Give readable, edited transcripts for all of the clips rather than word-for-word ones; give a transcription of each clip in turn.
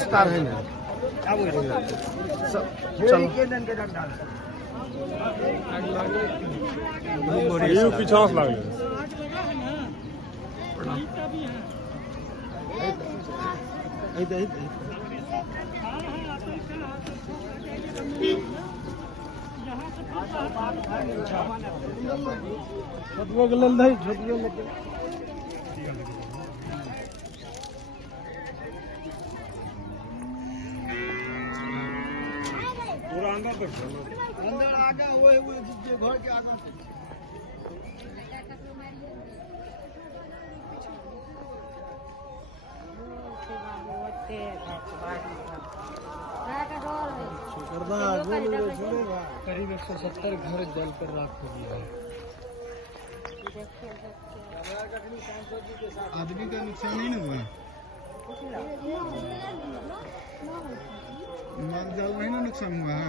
सस्ता है ना चल पीछा लागल छोटबो के लेल दही छोटबो लेके पूरा अंदर तक अंदर आगे वो घर के आगे करीब 170 घर जल कर राख हो गया है। आदमी का नुकसान नहीं ना हुआ, माल जाल नहीं ना नुकसान हुआ है,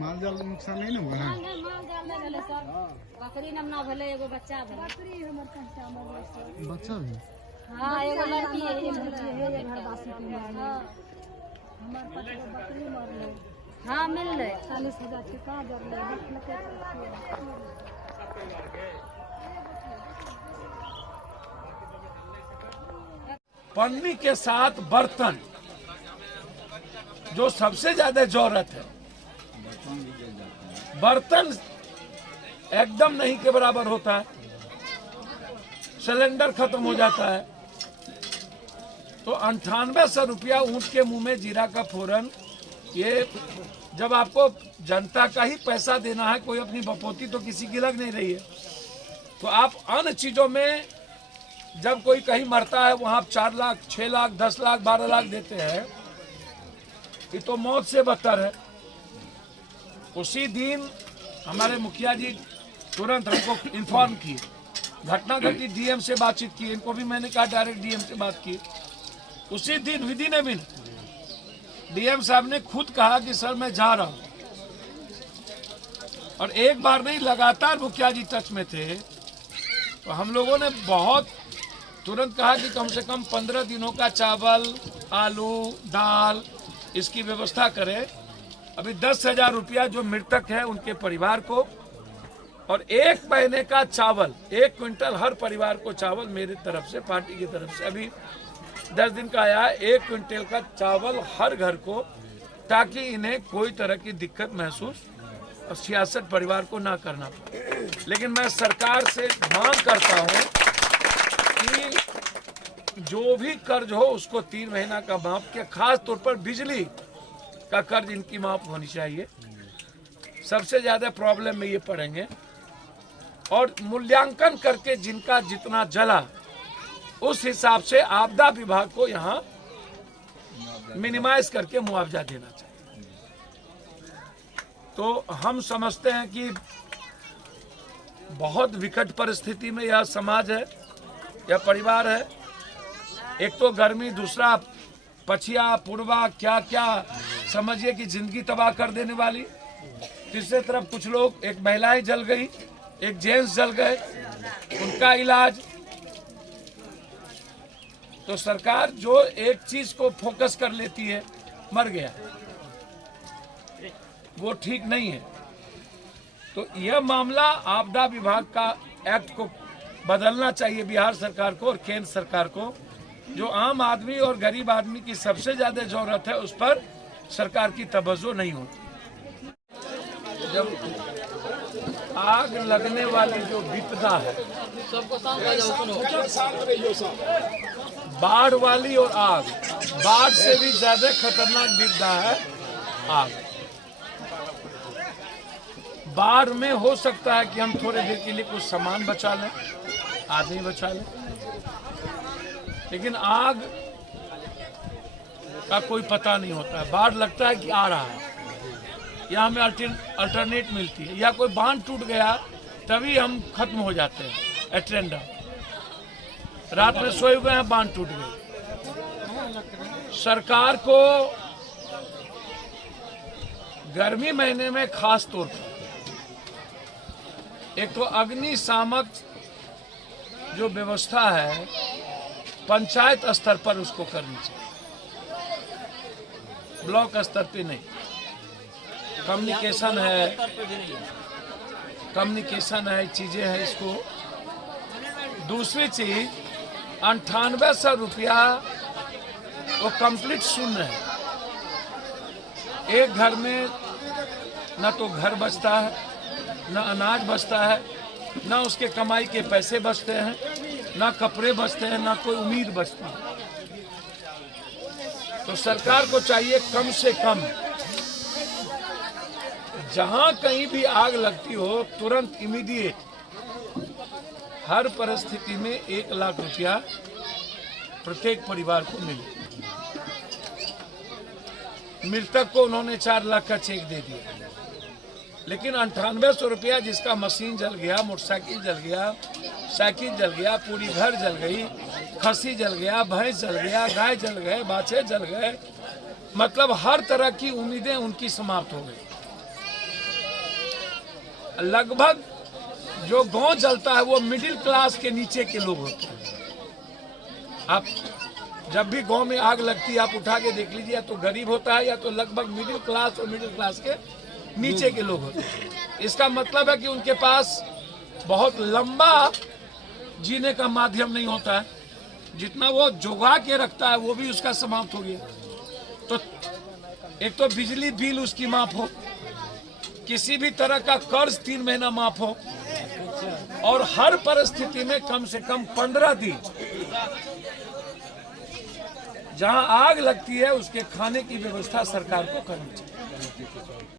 माल जाल नुकसान नहीं ना हुआ है। बकरी नमना भले एगो बच्चा भले बच्चा भी हाँ एगो लड़की है हाँ मिल रहे 40,000 टका पन्नी के साथ बर्तन जो सबसे ज्यादा जरूरत है, बर्तन एकदम नहीं के बराबर होता है, सिलेंडर खत्म हो जाता है। तो 9800 रुपया ऊंट के मुंह में जीरा का फोरन, ये जब आपको जनता का ही पैसा देना है, कोई अपनी बपोती तो किसी की लग नहीं रही है, तो आप अन्य चीजों में जब कोई कहीं मरता है वहां 4 लाख 6 लाख 10 लाख 12 लाख देते हैं, ये तो मौत से बदतर है। उसी दिन हमारे मुखिया जी तुरंत हमको इन्फॉर्म किए, घटना घटी, डीएम से बातचीत की, इनको भी मैंने कहा डायरेक्ट डीएम से बात की। उसी दिन विदिन ए मिनट डीएम साहब ने खुद कहा कि सर मैं जा रहा हूं, और एक बार नहीं लगातार मुखिया जी टच में थे। तो हम लोगों ने बहुत तुरंत कहा कि कम से कम 15 दिनों का चावल आलू दाल इसकी व्यवस्था करें। अभी 10,000 रुपया जो मृतक है उनके परिवार को, और 1 महीने का चावल 1 क्विंटल हर परिवार को चावल मेरी तरफ से, पार्टी की तरफ से अभी 10 दिन का आया है, 1 क्विंटल का चावल हर घर को, ताकि इन्हें कोई तरह की दिक्कत महसूस और 66 परिवार को ना करना पड़े। लेकिन मैं सरकार से मांग करता हूं कि जो भी कर्ज हो उसको 3 महीना का माफ किया, खास तौर पर बिजली का कर्ज इनकी माफ होनी चाहिए। सबसे ज्यादा प्रॉब्लम में ये पड़ेंगे, और मूल्यांकन करके जिनका जितना जला उस हिसाब से आपदा विभाग को यहाँ मिनिमाइज करके मुआवजा देना चाहिए। तो हम समझते हैं कि बहुत विकट परिस्थिति में यह समाज है, यह परिवार है। एक तो गर्मी, दूसरा पछिया पूर्वा क्या क्या समझिए कि जिंदगी तबाह कर देने वाली, तीसरे तरफ कुछ लोग, एक महिलाएं जल गई, एक जेंट्स जल गए, उनका इलाज। तो सरकार जो एक चीज को फोकस कर लेती है, मर गया, वो ठीक नहीं है। तो यह मामला आपदा विभाग का एक्ट को बदलना चाहिए बिहार सरकार को और केंद्र सरकार को। जो आम आदमी और गरीब आदमी की सबसे ज्यादा जरूरत है उस पर सरकार की तवज्जो नहीं होती। जब आग लगने वाली जो विपदा है, बाढ़ वाली और आग, बाढ़ से भी ज्यादा खतरनाक विपदा है आग। बाढ़ में हो सकता है कि हम थोड़े देर के लिए कुछ सामान बचा लें, आदमी बचा लें, लेकिन आग का कोई पता नहीं होता है। बाढ़ लगता है कि आ रहा है, या हमें अल्टरनेट मिलती है, या कोई बांध टूट गया तभी हम खत्म हो जाते हैं। एट्रेंडा रात में सोए हुए हैं, बांध टूट गए। सरकार को गर्मी महीने में खास तौर पर एक तो अग्निशामक जो व्यवस्था है पंचायत स्तर पर उसको करनी चाहिए, ब्लॉक स्तर पे नहीं। कम्युनिकेशन है, चीजें हैं इसको। दूसरी चीज 9800 रुपया वो कंप्लीट शून्य है। एक घर में न तो घर बचता है, न अनाज बचता है, न उसके कमाई के पैसे बचते हैं, न कपड़े बचते हैं, न कोई उम्मीद बचती है। तो सरकार को चाहिए कम से कम जहां कहीं भी आग लगती हो तुरंत इमीडिएट हर परिस्थिति में 1 लाख रुपया प्रत्येक परिवार को मिले। मृतक को उन्होंने 4 लाख का चेक दे दिया, लेकिन 9800 रुपया जिसका मशीन जल गया, मोटरसाइकिल जल गया, साइकिल जल गया, पूरी घर जल गई, खसी जल गया, भैंस जल गया, गाय जल गए, बाछे जल गए, मतलब हर तरह की उम्मीदें उनकी समाप्त हो गई। लगभग जो गांव जलता है वो मिडिल क्लास के नीचे के लोग होते हैं। आप जब भी गांव में आग लगती है आप उठा के देख लीजिए, या तो गरीब होता है या तो लगभग मिडिल क्लास और मिडिल क्लास के नीचे के लोग होते हैं। इसका मतलब है कि उनके पास बहुत लंबा जीने का माध्यम नहीं होता है, जितना वो जुगा के रखता है वो भी उसका समाप्त हो गया। तो एक तो बिजली बिल उसकी माफ हो, किसी भी तरह का कर्ज 3 महीना माफ हो, और हर परिस्थिति में कम से कम 15 दिन जहां आग लगती है उसके खाने की व्यवस्था सरकार को करनी चाहिए।